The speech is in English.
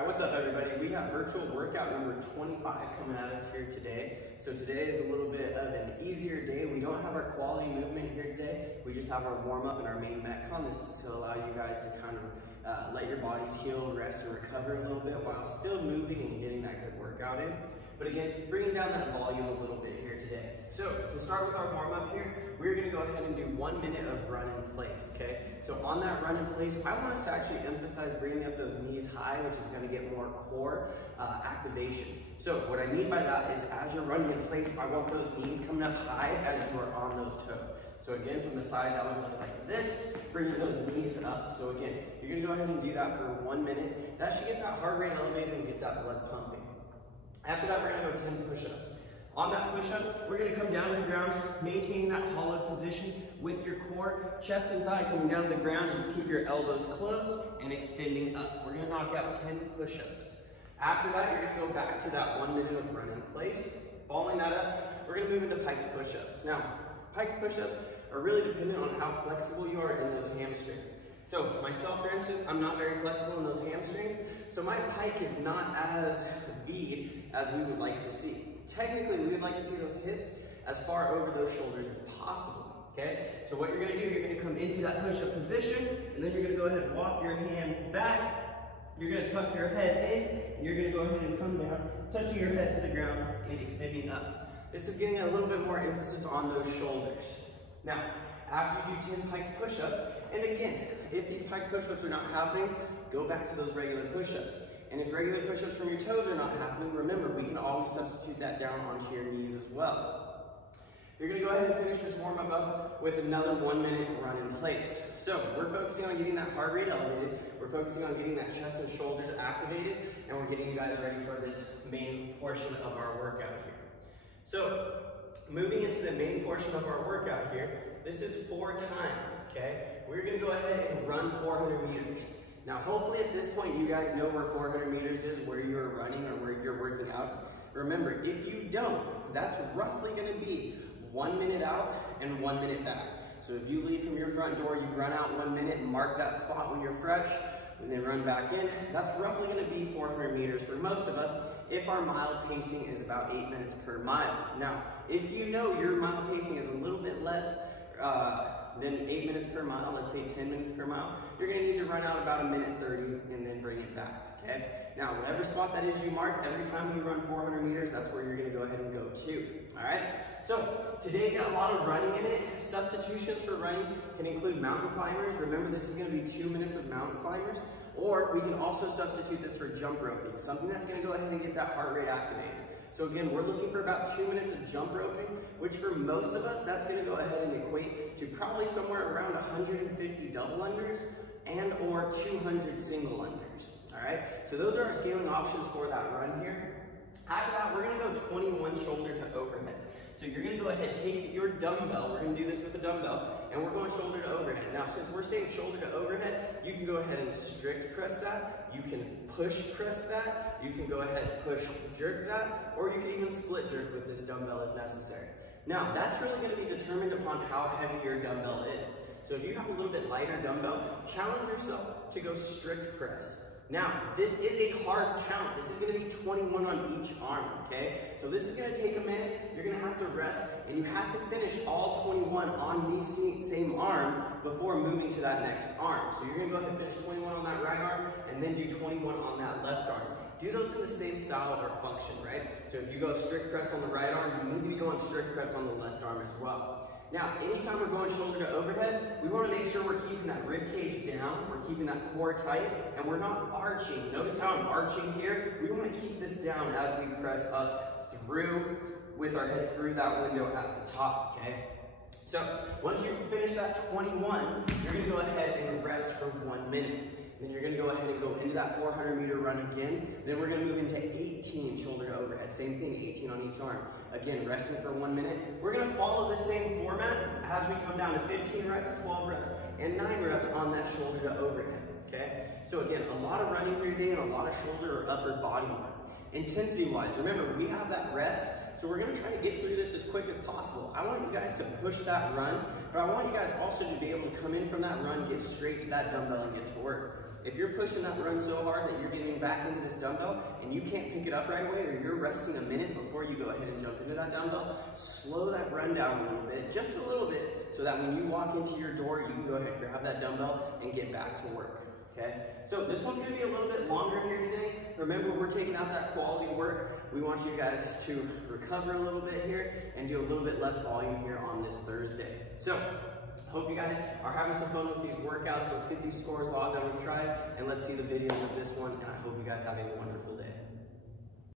Alright, what's up everybody? We have virtual workout number 25 coming at us here today. So today is a little bit of an easier day. We don't have our quality movement here today. We just have our warm up and our main metcon. This is to allow you guys to kind of let your bodies heal, rest, and recover a little bit while still moving and getting that good workout in. But again, bringing down that volume a little bit here today. So to start with our warm up here, we're gonna go ahead and do 1 minute of run in place, okay? So on that run in place, I want us to actually emphasize bringing up those knees high, which is gonna get more core activation. So what I mean by that is as you're running in place, I want those knees coming up high as you are on those toes. So again, from the side, that would look like this, bringing those knees up. So again, you're gonna go ahead and do that for 1 minute. That should get that heart rate elevated and get that blood pumping. After that, we're gonna go 10 push-ups. On that push-up, we're gonna come down to the ground, maintaining that hollowed position with your core, chest and thigh coming down to the ground as you keep your elbows close and extending up. We're gonna knock out 10 push-ups. After that, you're gonna go back to that 1 minute of run in place. Following that up, we're gonna move into piked push-ups. Now, piked push-ups are really dependent on how flexible you are in those hamstrings. So myself, for instance, I'm not very flexible in those hamstrings, so my pike is not as V'd as we would like to see. Technically, we would like to see those hips as far over those shoulders as possible, okay? So what you're gonna do, you're gonna come into that push-up position, and then you're gonna go ahead and walk your hands back. You're gonna tuck your head in, and you're gonna go ahead and come down, touching your head to the ground and extending up. This is getting a little bit more emphasis on those shoulders. Now, after you do 10 piked push-ups, and again, if these piked push-ups are not happening, go back to those regular push-ups. And if regular push-ups from your toes are not happening, remember, we can always substitute that down onto your knees as well. You're gonna go ahead and finish this warm-up up with another 1 minute run in place. So we're focusing on getting that heart rate elevated, we're focusing on getting that chest and shoulders activated, and we're getting you guys ready for this main portion of our workout here. So, moving into the main portion of our workout here, this is 4 time, okay? We're gonna go ahead and run 400 meters. Now, hopefully at this point, you guys know where 400 meters is, where you're running or where you're working out. Remember, if you don't, that's roughly gonna be 1 minute out and 1 minute back. So if you leave from your front door, you run out 1 minute and mark that spot when you're fresh, and then run back in, that's roughly gonna be 400 meters for most of us, if our mile pacing is about 8 minutes per mile. Now, if you know your mile pacing is a little bit less than 8 minutes per mile, let's say 10 minutes per mile, you're gonna need to run out about 1:30 and then bring it back, okay? Now, whatever spot that is you mark, every time you run 400 meters, that's where you're gonna go ahead and go to, all right? So, today's got a lot of running in it. Substitutions for running can include mountain climbers. Remember, this is gonna be 2 minutes of mountain climbers, or we can also substitute this for jump roping, something that's gonna go ahead and get that heart rate activated. So again, we're looking for about 2 minutes of jump roping, which for most of us, that's gonna go ahead and equate to probably somewhere around 150 double unders and or 200 single unders, all right? So those are our scaling options for that run here. After that, we're gonna go 21 shoulder to overhead. So you're gonna go ahead, take your dumbbell, we're gonna do this with a dumbbell, and we're going shoulder to overhead. Now, since we're saying shoulder to overhead, you can go ahead and strict press that, you can push press that, you can go ahead and push jerk that, or you can even split jerk with this dumbbell if necessary. Now, that's really gonna be determined upon how heavy your dumbbell is. So if you have a little bit lighter dumbbell, challenge yourself to go strict press. Now, this is a hard count. This is gonna be 21 on each arm, okay? So this is gonna take a minute, you're gonna have to rest, and you have to finish all 21 on the same arm before moving to that next arm. So you're gonna go ahead and finish 21 on that right arm, and then do 21 on that left arm. Do those in the same style or function, right? So if you go strict press on the right arm, you need to be going strict press on the left arm as well. Now, anytime we're going shoulder to overhead, we want to make sure we're keeping that rib cage down, we're keeping that core tight, and we're not arching. Notice how I'm arching here? We want to keep this down as we press up through, with our head through that window at the top, okay? So, once you finish that 21, you're going to go ahead and rest for 1 minute. Then you're going to go ahead and go into that 400 meter run again. Then we're going to move into 18 shoulder to overhead. Same thing, 18 on each arm. Again, resting for 1 minute. We're going to follow the same format as we come down to 15 reps, 12 reps, and 9 reps on that shoulder to overhead, okay? So again, a lot of running here today and a lot of shoulder or upper body run. Intensity-wise, remember, we have that rest, so we're gonna try to get through this as quick as possible. I want you guys to push that run, but I want you guys also to be able to come in from that run, get straight to that dumbbell and get to work. If you're pushing that run so hard that you're getting back into this dumbbell and you can't pick it up right away, or you're resting a minute before you go ahead and jump into that dumbbell, slow that run down a little bit, just a little bit, so that when you walk into your door, you can go ahead and grab that dumbbell and get back to work. Okay, so this one's going to be a little bit longer here today. Remember, we're taking out that quality work. We want you guys to recover a little bit here and do a little bit less volume here on this Thursday. So, hope you guys are having some fun with these workouts. Let's get these scores logged on the Tribe, and let's see the videos of this one, and I hope you guys have a wonderful day.